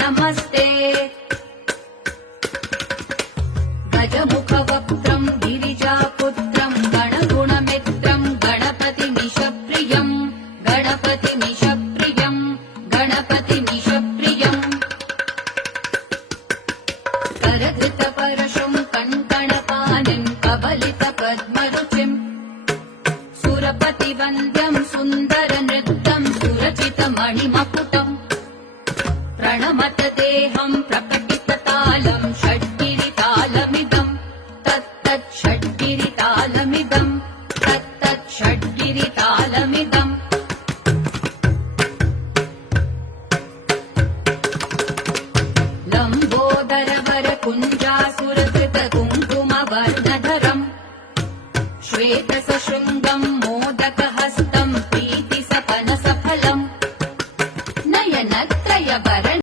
नमस्ते गजमुखवक्त्रम् गिरिजापुत्रम् गणगुणमित्रम् गणपतिमिषप्रियम् गणपतिमिषप्रियम् गणपतिमिषप्रियम् करधृतपरशुम् कङ्कणपाणिम् कबलितपद्मरुचिम् सुरपतिवन्द्यम् सुन्दरनृत्यम् सुरचितमणिमकुटम् प्रणमत देहम् प्रकटिततालम् षड्